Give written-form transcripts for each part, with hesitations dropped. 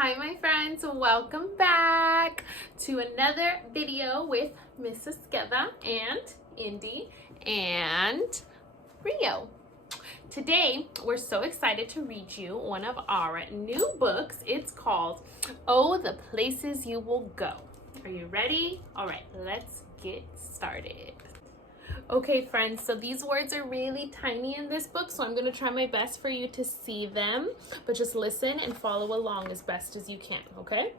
Hi my friends, welcome back to another video with Miss.Esqueda and Indy and Rio. Today we're so excited to read you one of our new books. It's called Oh, the Places You Will Go. Are you ready? All right, let's get started. Okay friends, so these words are really tiny in this book, so I'm going to try my best for you to see them, but just listen and follow along as best as you can, okay?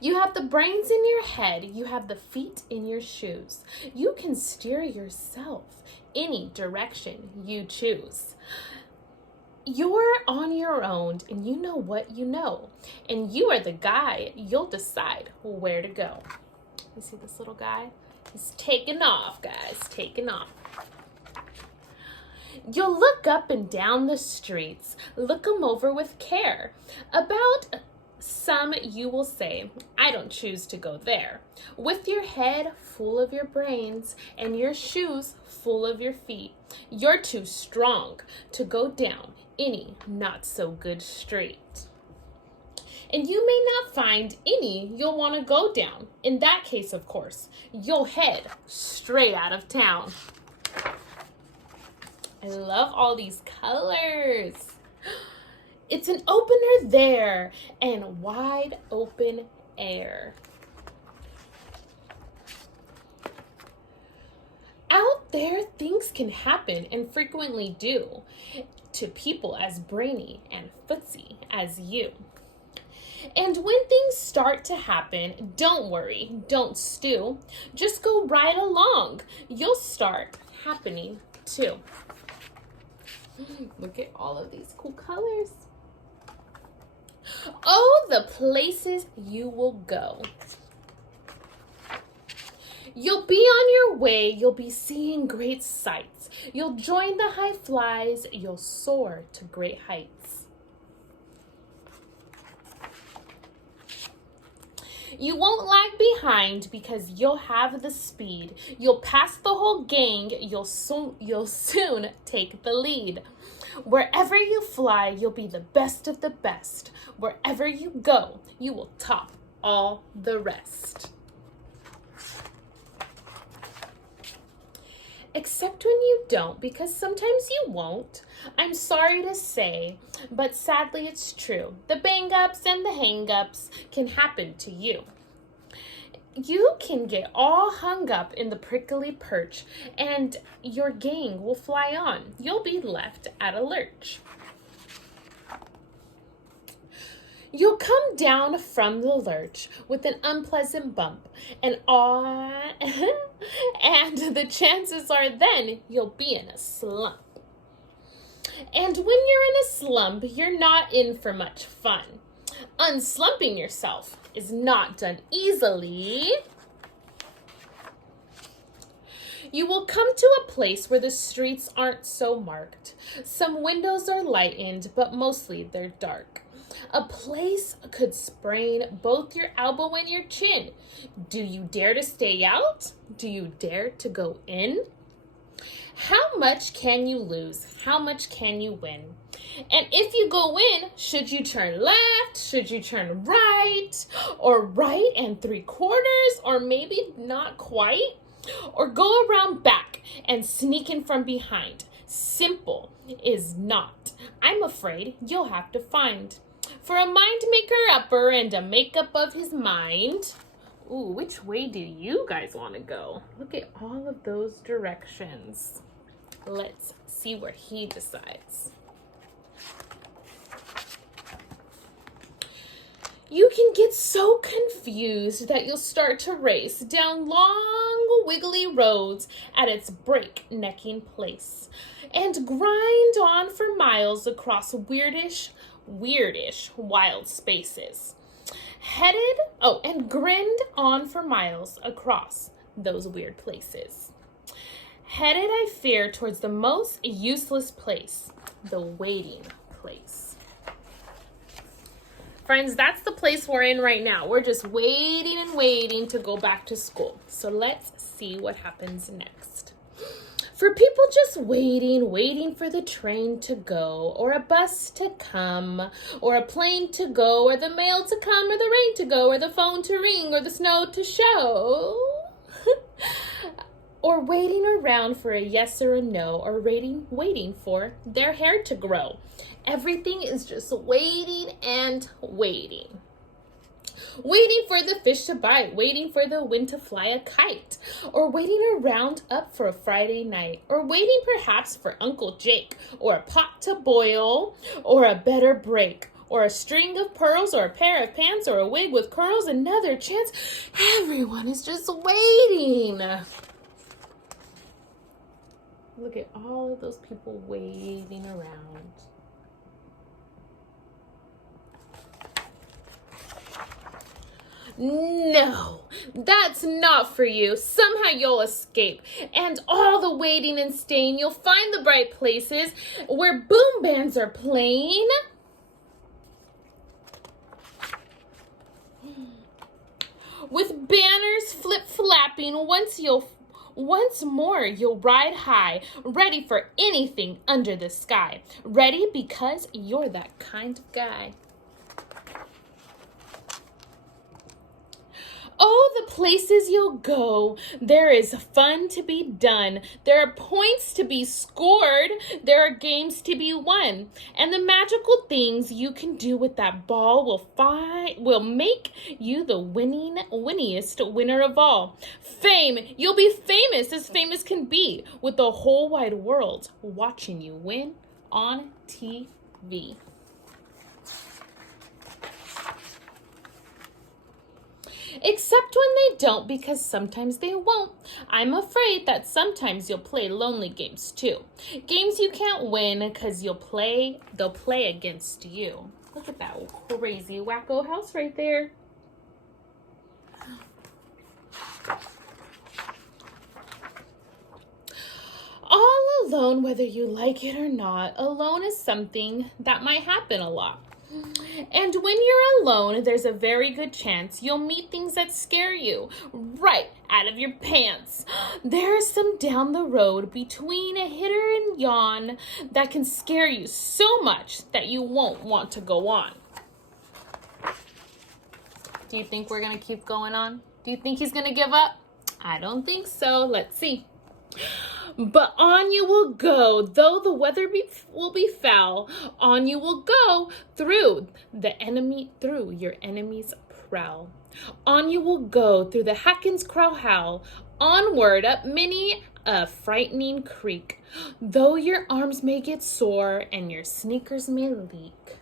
You have the brains in your head, you have the feet in your shoes. You can steer yourself any direction you choose. You're on your own and you know what you know, and you are the guy. You'll decide where to go. You see this little guy? He's taking off, guys, taking off. You'll look up and down the streets, look them over with care. About some you will say, I don't choose to go there. With your head full of your brains and your shoes full of your feet, you're too strong to go down any not so good street. And you may not find any you'll want to go down. In that case, of course, you'll head straight out of town. I love all these colors. It's an opener there and wide open air. Out there, things can happen and frequently do to people as brainy and footsy as you. And when things start to happen, don't worry, don't stew. Just go right along. You'll start happening too. Look at all of these cool colors. Oh, the places you will go. You'll be on your way, you'll be seeing great sights. You'll join the high flies, you'll soar to great heights. You won't lag behind because you'll have the speed. You'll pass the whole gang. You'll soon take the lead. Wherever you fly, you'll be the best of the best. Wherever you go, you will top all the rest. Except when you don't, because sometimes you won't. I'm sorry to say, but sadly it's true. The bang-ups and the hang-ups can happen to you. You can get all hung up in the prickly perch, and your gang will fly on. You'll be left at a lurch. You'll come down from the lurch with an unpleasant bump, and the chances are then you'll be in a slump. And when you're in a slump, you're not in for much fun. Unslumping yourself is not done easily. You will come to a place where the streets aren't so marked. Some windows are lightened, but mostly they're dark. A place could sprain both your elbow and your chin. Do you dare to stay out? Do you dare to go in? How much can you lose? How much can you win? And if you go in, should you turn left? Should you turn right? Or right and 3/4? Or maybe not quite? Or go around back and sneak in from behind? Simple is not. I'm afraid you'll have to find. For a mind maker upper and a makeup of his mind. Ooh, which way do you guys want to go? Look at all of those directions. Let's see where he decides. You can get so confused that you'll start to race down long, wiggly roads at its breaknecking pace and grind on for miles across weirdish, wild spaces. And grind on for miles across those weird places. Headed, I fear, towards the most useless place, the waiting place. Friends, that's the place we're in right now. We're just waiting and waiting to go back to school. So let's see what happens next. For people just waiting for the train to go, or a bus to come, or a plane to go, or the mail to come, or the rain to go, or the phone to ring, or the snow to show. Or waiting around for a yes or a no, or waiting for their hair to grow. Everything is just waiting and waiting. Waiting for the fish to bite, waiting for the wind to fly a kite, or waiting around up for a Friday night, or waiting perhaps for Uncle Jake, or a pot to boil, or a better break, or a string of pearls, or a pair of pants, or a wig with curls, another chance. Everyone is just waiting. Look at all of those people waiting around. No, that's not for you. Somehow you'll escape. And all the waiting and staying, you'll find the bright places where boom bands are playing. With banners flip-flapping, once more you'll ride high, ready for anything under the sky. Ready because you're that kind of guy. Oh, the places you'll go. There is fun to be done. There are points to be scored. There are games to be won. And the magical things you can do with that ball will make you the winningest winner of all. Fame. You'll be famous as famous can be, with the whole wide world watching you win on TV. Except when they don't, because sometimes they won't. I'm afraid that sometimes you'll play lonely games too. Games you can't win because they'll play against you. Look at that crazy wacko house right there. All alone, whether you like it or not, alone is something that might happen a lot. And when you're alone, there's a very good chance you'll meet things that scare you right out of your pants. There's some down the road between a hitter and yawn that can scare you so much that you won't want to go on. Do you think we're going to keep going on? Do you think he's going to give up? I don't think so. Let's see. But on you will go, though the weather will be foul. On you will go through your enemy's prowl. On you will go through the Hacken's crow howl. Onward up many a frightening creek. Though your arms may get sore and your sneakers may leak.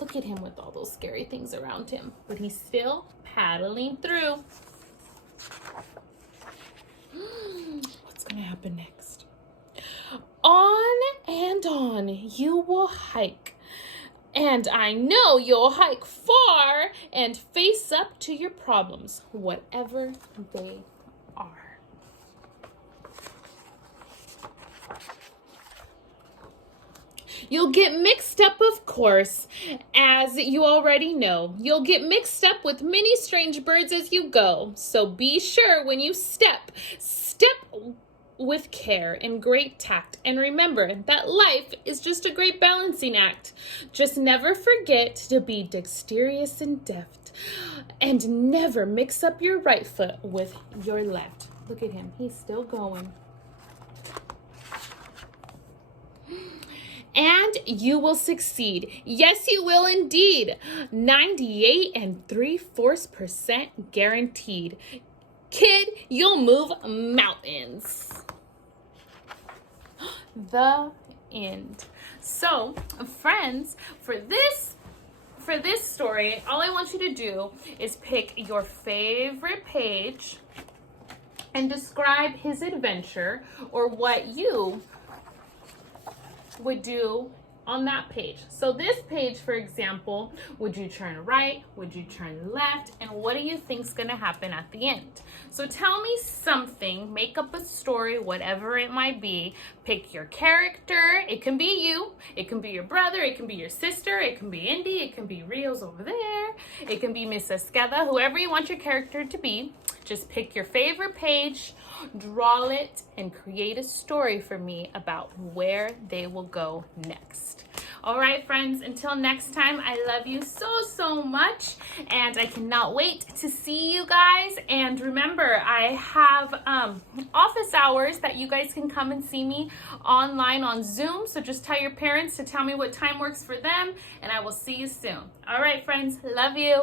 Look at him with all those scary things around him, but he's still paddling through. What's going to happen next? On and on you will hike. And I know you'll hike far and face up to your problems, whatever they are. You'll get mixed up, of course, as you already know. You'll get mixed up with many strange birds as you go. So be sure when you step with care and great tact. And remember that life is just a great balancing act. Just never forget to be dexterous and deft. And never mix up your right foot with your left. Look at him. He's still going. And you will succeed. Yes, you will indeed. 98.75% guaranteed. Kid, you'll move mountains. The end. So, friends, for this story, all I want you to do is pick your favorite page and describe his adventure or what you would do on that page. So this page, for example, would you turn right? Would you turn left? And what do you think's going to happen at the end? So tell me something, make up a story, whatever it might be. Pick your character. It can be you. It can be your brother. It can be your sister. It can be Indy. It can be Rio's over there. It can be Miss.Esqueda, whoever you want your character to be. Just pick your favorite page, draw it, and create a story for me about where they will go next. All right, friends, until next time, I love you so much, and I cannot wait to see you guys. And remember, I have office hours that you guys can come and see me online on Zoom. So just tell your parents to tell me what time works for them, and I will see you soon. All right, friends, love you.